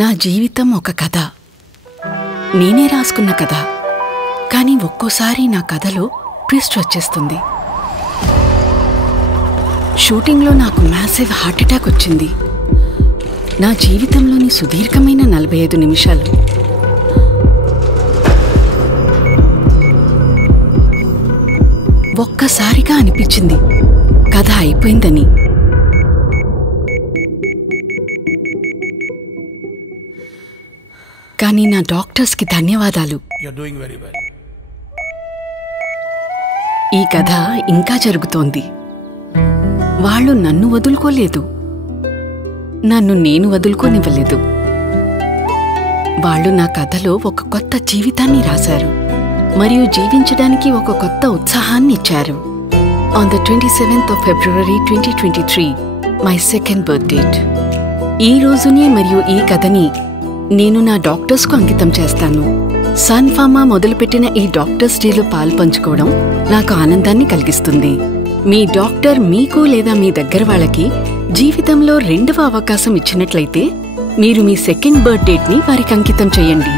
నా జీవితం ఒక కథ, నేనే రాసుకున్న కథ. కానీ ఒక్కోసారి నా కథలో ట్విస్ట్ వచ్చేస్తుంది. షూటింగ్లో నాకు మ్యాసివ్ హార్ట్ అటాక్ వచ్చింది. నా జీవితంలోని సుదీర్ఘమైన 45 నిమిషాలు. ఒక్కసారిగా అనిపించింది కథ అయిపోయిందని. కానీ నా డాక్టర్స్కి ధన్యవాదాలు. ఈ కథ ఇంకా జరుగుతోంది. వాళ్ళు నన్ను వదులుకోలేదు, నన్ను నేను వదులుకోనివ్వలేదు. వాళ్ళు నా కథలో ఒక కొత్త జీవితాన్ని రాశారు మరియు జీవించడానికి ఒక కొత్త ఉత్సాహాన్ని ఇచ్చారు. On the 27th of February 2023, my second birth date. ఈ రోజుని మరియు ఈ కథని నేను నా డాక్టర్స్కు అంకితం చేస్తాను. సన్ ఫార్మా మొదలుపెట్టిన ఈ డాక్టర్స్ డేలో పాల్పంచుకోవడం నాకు ఆనందాన్ని కలిగిస్తుంది. మీ డాక్టర్ మీకు లేదా మీ దగ్గర వాళ్ళకి జీవితంలో 2వ అవకాశం ఇచ్చినట్లయితే మీరు మీ సెకండ్ బర్త్ డేట్ని వారికి అంకితం చేయండి.